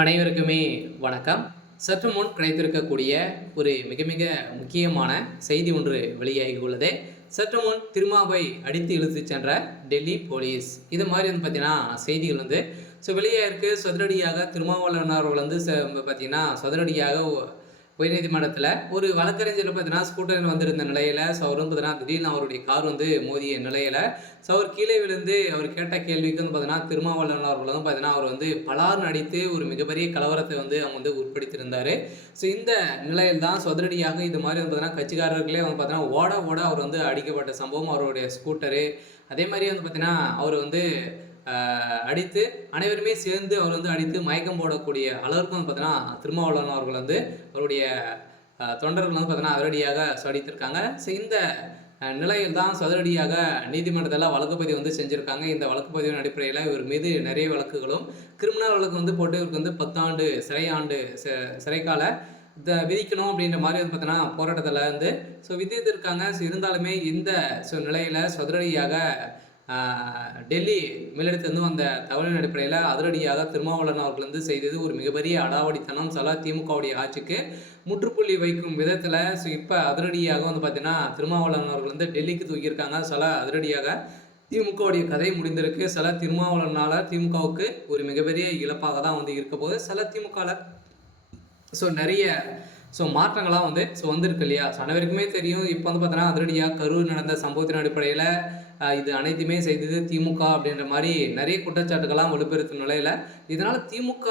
அனைவருக்குமே வணக்கம். சற்று முன் கிடைத்திருக்கக்கூடிய ஒரு மிக மிக முக்கியமான செய்தி ஒன்று வெளியாகி உள்ளது சற்று முன் திருமாவை அடித்து இழுத்துச் சென்ற டெல்லி போலீஸ். இது மாதிரி வந்து பார்த்தீங்கன்னா செய்திகள் வந்து ஸோ வெளியாயிருக்கு. சதுரடியாக திருமாவளவன் அவர்கள் வந்து பார்த்தீங்கன்னா சதுரடியாக உயர்நீதிமன்றத்தில் ஒரு வழக்கறிஞர் பார்த்தீங்கன்னா ஸ்கூட்டரில் வந்திருந்த நிலையில் ஸோ அவர் வந்து பார்த்தீங்கன்னா திடீர்னு அவருடைய கார் வந்து மோதிய நிலையில் ஸோ அவர் கீழே விழுந்து அவர் கேட்ட கேள்விக்கு வந்து பார்த்தீங்கன்னா திருமாவளவன் அவர்கள் வந்து பார்த்தீங்கன்னா அவர் வந்து பலார் நடித்து ஒரு மிகப்பெரிய கலவரத்தை வந்து அவங்க வந்து உட்படுத்தியிருந்தார். ஸோ இந்த நிலையில் தான் சொதரடியாக இது மாதிரி வந்து பார்த்தீங்கன்னா கட்சிக்காரர்களே வந்து பார்த்தீங்கன்னா ஓட ஓட அவர் வந்து அடிக்கப்பட்ட சம்பவம் அவருடைய ஸ்கூட்டரு அதே மாதிரி வந்து பார்த்தீங்கன்னா அவர் வந்து அடித்து அனைவருமே சேர்ந்து அவர் வந்து அடித்து மயக்கம் போடக்கூடிய அளவுக்கு வந்து பார்த்தீங்கன்னா திருமாவளவன் அவர்கள் வந்து அவருடைய தொண்டர்கள் வந்து பார்த்தீங்கன்னா அதிரடியாக அடித்திருக்காங்க ஸோ இந்த நிலையில் தான் சதுரடியாக நீதிமன்றத்தில் வழக்குப்பதிவு வந்து செஞ்சுருக்காங்க. இந்த வழக்குப்பதிவின் அடிப்படையில் இவர் மீது நிறைய வழக்குகளும் கிரிமினல் வழக்கு வந்து போட்டு இவருக்கு வந்து பத்தாண்டு சிறை ஆண்டு ச- சிறைக்கால இதை விதிக்கணும் அப்படின்ற மாதிரி வந்து பார்த்தீங்கன்னா போராட்டத்தில் வந்து ஸோ விதித்திருக்காங்க. ஸோ இருந்தாலுமே இந்த ஸோ நிலையில் சதுரடியாக டெல்லி மேலிடத்திலிருந்து வந்த தகவலின் அடிப்படையில் அதிரடியாக திருமாவளவன் அவர்கள் வந்து செய்தது ஒரு மிகப்பெரிய அடாவடித்தனம். சலா திமுகவுடைய ஆட்சிக்கு முற்றுப்புள்ளி வைக்கும் விதத்தில் ஸோ இப்போ அதிரடியாக வந்து பார்த்தீங்கன்னா திருமாவளவன் அவர்கள் வந்து டெல்லிக்கு தூக்கியிருக்காங்க. சில அதிரடியாக திமுகவுடைய கதை முடிந்திருக்கு. சில திருமாவளவனால் திமுகவுக்கு ஒரு மிகப்பெரிய இழப்பாக தான் வந்து இருக்க போகுது. சில திமுகவில் ஸோ நிறைய ஸோ மாற்றங்களாக வந்து ஸோ வந்திருக்கு இல்லையா? ஸோ அனைவருக்குமே தெரியும். இப்போ வந்து பார்த்தோன்னா அதிரடியாக கரூர் நடந்த சம்பவத்தின் அடிப்படையில் இது அனைத்துமே செய்தது திமுக அப்படின்ற மாதிரி நிறைய குற்றச்சாட்டுகள்லாம் வலுப்பெறுத்தும் நிலையில் இதனால் திமுக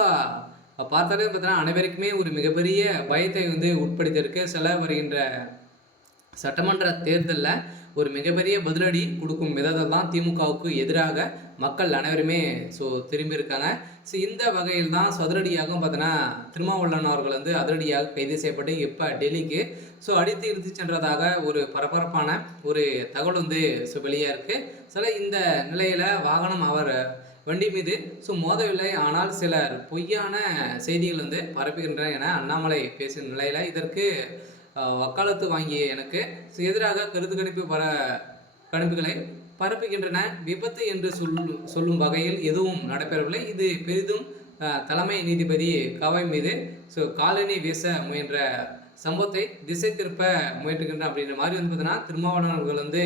பார்த்தாலே பார்த்தோன்னா அனைவருக்குமே ஒரு மிகப்பெரிய பயத்தை வந்து உட்படுத்தியிருக்கு. சில வருகின்ற சட்டமன்ற தேர்தலில் ஒரு மிகப்பெரிய பதிலடி கொடுக்கும் விதத்தை தான் திமுகவுக்கு எதிராக மக்கள் அனைவருமே ஸோ திரும்பியிருக்காங்க. ஸோ இந்த வகையில் தான் ஸோ அதிரடியாகவும் பார்த்தோன்னா திருமாவளவன் அவர்கள் வந்து அதிரடியாக கைது செய்யப்பட்டு இப்போ டெல்லிக்கு. ஸோ அடித்து இழுத்து சென்றதாக ஒரு பரபரப்பான ஒரு தகவல் வந்து ஸோ வெளியாக இருக்குது சில இந்த நிலையில் வாகனம் அவர் வண்டி மீது ஸோ மோதவில்லை. ஆனால் சிலர் பொய்யான செய்திகள் வந்து பரப்புகின்றன என அண்ணாமலை பேசிய நிலையில் இதற்கு வக்காலத்து வாங்கிய எனக்கு. ஸோ எதிராக கருத்து கணிப்பு பர கணிப்புகளை பரப்புகின்றன. விபத்து என்று சொல் சொல்லும் வகையில் எதுவும் நடைபெறவில்லை. இது பெரிதும் அஹ், தலைமை நீதிபதி கவை மீது ஸோ காலனி வீச முயன்ற சம்பவத்தை திசை திருப்ப முயன்றுகின்றன அப்படின்ற மாதிரி வந்து பார்த்தீங்கன்னா திருமாவளவர்கள் வந்து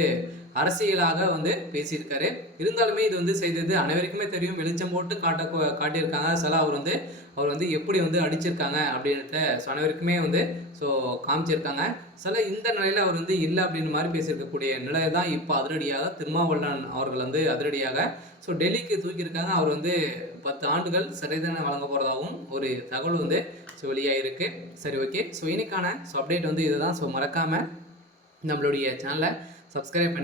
அரசியலாக வந்து பேசியிருக்காரு. இருந்தாலுமே இது வந்து செய்தது அனைவருக்குமே தெரியும். வெளிச்சம் போட்டு காட்ட காட்டியிருக்காங்க. சில அவர் வந்து அவர் வந்து எப்படி வந்து அடிச்சிருக்காங்க அப்படின்றத ஸோ அனைவருக்குமே வந்து ஸோ காமிச்சிருக்காங்க. சில இந்த நிலையில் அவர் வந்து இல்லை அப்படின்னு மாதிரி பேசியிருக்கக்கூடிய நிலையை தான் இப்போ அதிரடியாக திருமாவளவன் அவர்கள் வந்து அதிரடியாக ஸோ டெல்லிக்கு தூக்கியிருக்காங்க. அவர் வந்து பத்து ஆண்டுகள் சிறை தண்டனை வழங்க போகிறதாகவும் ஒரு தகவல் வந்து ஸோ வெளியாகிருக்கு சரி ஓகே ஸோ இன்னைக்கான ஸோ அப்டேட் வந்து இதுதான். ஸோ மறக்காமல் நம்மளுடைய சேனலை சப்ஸ்கிரைப் பண்ணி